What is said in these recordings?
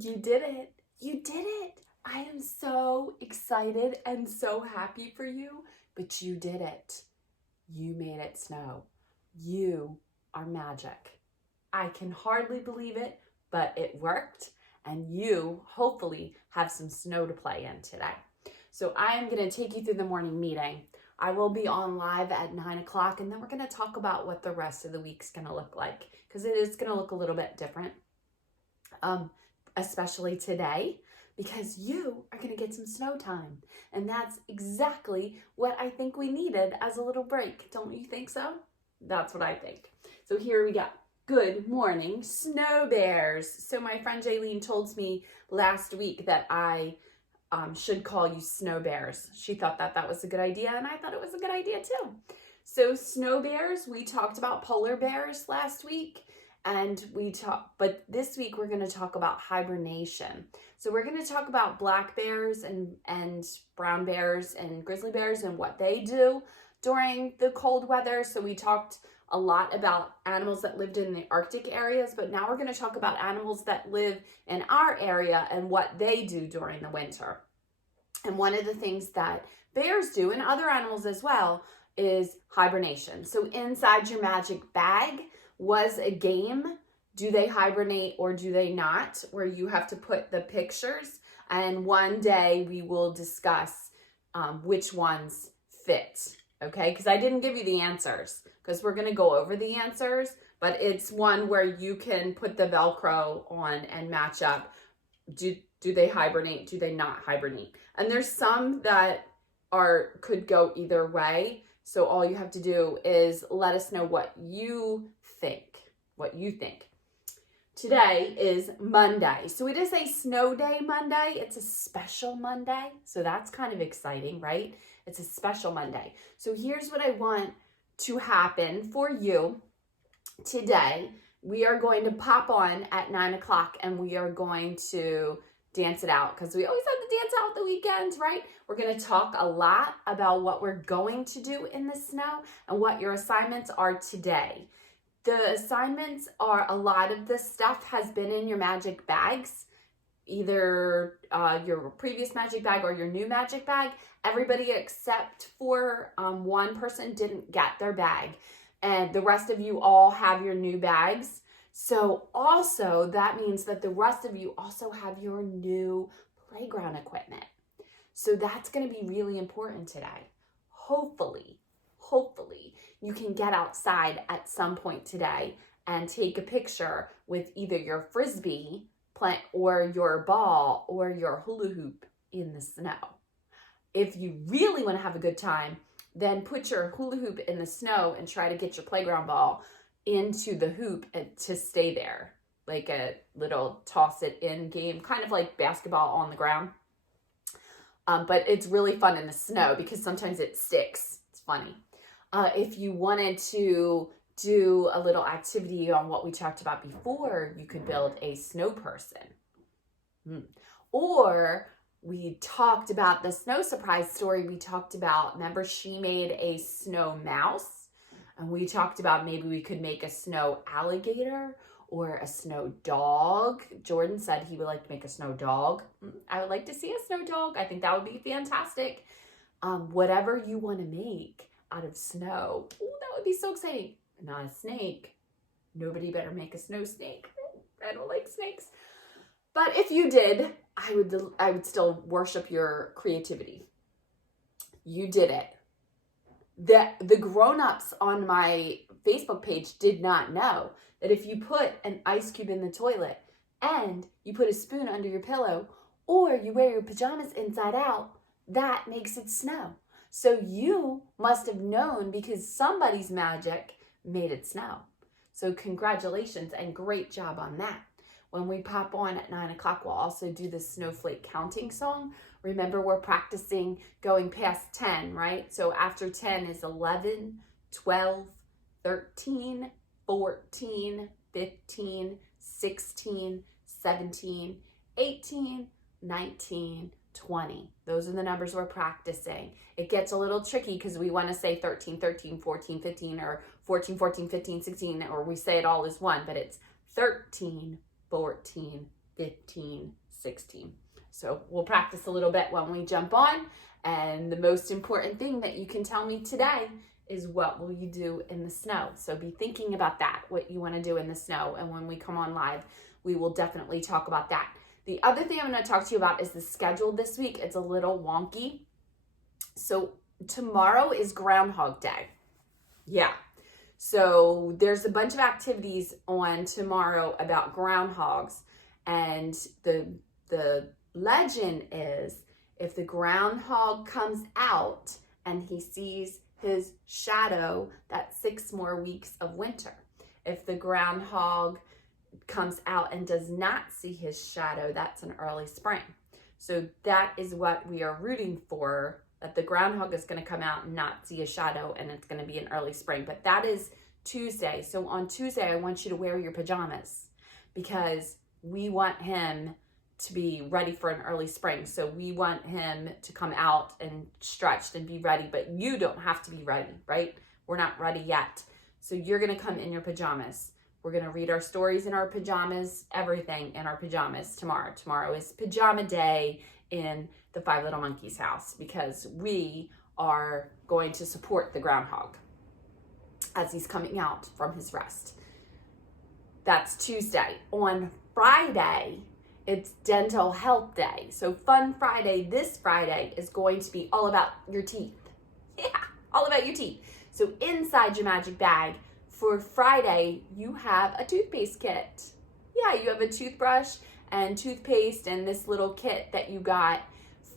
You did it. You did it. I am so excited and so happy for you, but you did it. You made it snow. You are magic. I can hardly believe it, but it worked, and you hopefully have some snow to play in today. So I am going to take you through the morning meeting. I will be on live at 9 o'clock, and then we're going to talk about what the rest of the week's going to look like, because it is going to look a little bit different, especially today, because you are going to get some snow time. And that's exactly what I think we needed as a little break. Don't you think so? That's what I think. So here we go. Good morning, snow bears. So my friend Jaylene told me last week that I should call you snow bears. She thought that that was a good idea, and I thought it was a good idea too. So snow bears, we talked about polar bears last week, and but this week we're going to talk about hibernation. So we're going to talk about black bears and brown bears and grizzly bears and what they do during the cold weather. So we talked a lot about animals that lived in the Arctic areas, but now we're going to talk about animals that live in our area and what they do during the winter. And one of the things that bears do, and other animals as well, is hibernation. So inside your magic bag was a game, do they hibernate or do they not, where you have to put the pictures, and one day we will discuss which ones fit. Okay, because I didn't give you the answers, because we're going to go over the answers, but it's one where you can put the Velcro on and match up. Do they hibernate? Do they not hibernate? And there's some that could go either way. So all you have to do is let us know what you think. Today is Monday. So it is a snow day Monday. It's a special Monday. So that's kind of exciting, right? It's a special Monday. So here's what I want to happen for you today. We are going to pop on at 9 o'clock and we are going to dance it out, because we always have to dance out the weekends, right? We're going to talk a lot about what we're going to do in the snow and what your assignments are today. The assignments are, a lot of the stuff has been in your magic bags, either your previous magic bag or your new magic bag. Everybody except for one person didn't get their bag, and the rest of you all have your new bags. So also that means that the rest of you also have your new playground equipment. So that's going to be really important today. Hopefully you can get outside at some point today and take a picture with either your Frisbee plant or your ball or your hula hoop in the snow. If you really want to have a good time, then put your hula hoop in the snow and try to get your playground ball into the hoop and to stay there, like a little toss it in game, kind of like basketball on the ground. But it's really fun in the snow because sometimes it sticks. It's funny. If you wanted to do a little activity on what we talked about before, you could build a snow person. Or we talked about the snow surprise story. We talked about, remember, she made a snow mouse. And we talked about maybe we could make a snow alligator or a snow dog. Jordan said he would like to make a snow dog. I would like to see a snow dog. I think that would be fantastic. Whatever you want to make out of snow. Ooh, that would be so exciting. Not a snake. Nobody better make a snow snake. I don't like snakes. But if you did, I would still worship your creativity. You did it. The grown-ups on my Facebook page did not know that if you put an ice cube in the toilet and you put a spoon under your pillow, or you wear your pajamas inside out, that makes it snow. So you must have known, because somebody's magic made it snow. So congratulations and great job on that. When we pop on at 9 o'clock, we'll also do the snowflake counting song. Remember, we're practicing going past 10, right? So after 10 is 11, 12, 13, 14, 15, 16, 17, 18, 19, 20. Those are the numbers we're practicing. It gets a little tricky because we want to say 13, 13, 14, 15, or 14, 14, 15, 16, or we say it all as one, but it's 13, 14, 15, 16. So we'll practice a little bit when we jump on. And the most important thing that you can tell me today is what will you do in the snow? So be thinking about that, what you want to do in the snow. And when we come on live, we will definitely talk about that. The other thing I'm going to talk to you about is the schedule this week. It's a little wonky. So tomorrow is Groundhog Day. Yeah. So there's a bunch of activities on tomorrow about groundhogs. And the legend is if the groundhog comes out and he sees his shadow, that's 6 more weeks of winter. If the groundhog comes out and does not see his shadow, that's an early spring. So that is what we are rooting for, that the groundhog is going to come out and not see a shadow, and it's going to be an early spring. But that is Tuesday. So on Tuesday, I want you to wear your pajamas because we want him to be ready for an early spring. So we want him to come out and stretched and be ready, but you don't have to be ready, right? We're not ready yet. So you're going to come in your pajamas. We're going to read our stories in our pajamas, everything in our pajamas tomorrow. Tomorrow is pajama day in the Five Little Monkeys house because we are going to support the groundhog as he's coming out from his rest. That's Tuesday. On Friday, it's Dental Health Day. So Fun Friday, this Friday, is going to be all about your teeth. Yeah, all about your teeth. So inside your magic bag, for Friday, you have a toothpaste kit. Yeah, you have a toothbrush and toothpaste and this little kit that you got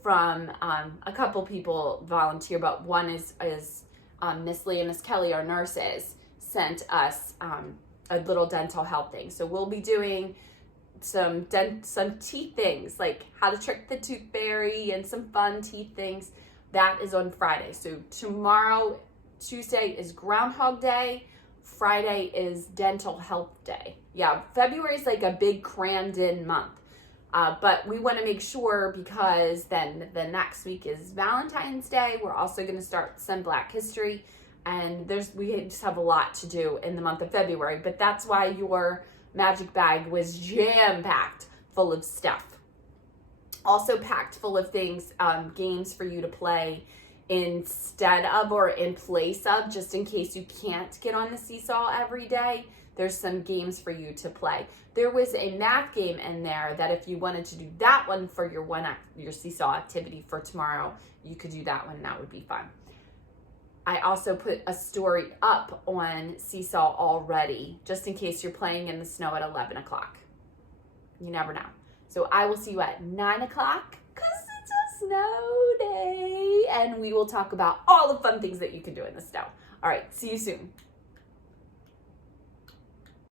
from a couple people volunteer, but one is Miss Lee and Miss Kelly, our nurses, sent us a little dental health thing. So we'll be doing some teeth things, like how to trick the tooth fairy and some fun teeth things. That is on Friday. So tomorrow, Tuesday, is Groundhog Day. Friday is Dental Health Day. Yeah, February is like a big crammed in month. But we want to make sure, because then the next week is Valentine's Day. We're also going to start some Black History, and we just have a lot to do in the month of February. But that's why your magic bag was jam-packed full of stuff. Also packed full of things, games for you to play instead of or in place of, just in case you can't get on the seesaw every day. There's some games for you to play. There was a math game in there that if you wanted to do that one for your seesaw activity for tomorrow, you could do that one. That would be fun. I also put a story up on Seesaw already, just in case you're playing in the snow at 11 o'clock. You never know. So I will see you at 9 o'clock, because it's a snow day, and we will talk about all the fun things that you can do in the snow. All right, see you soon.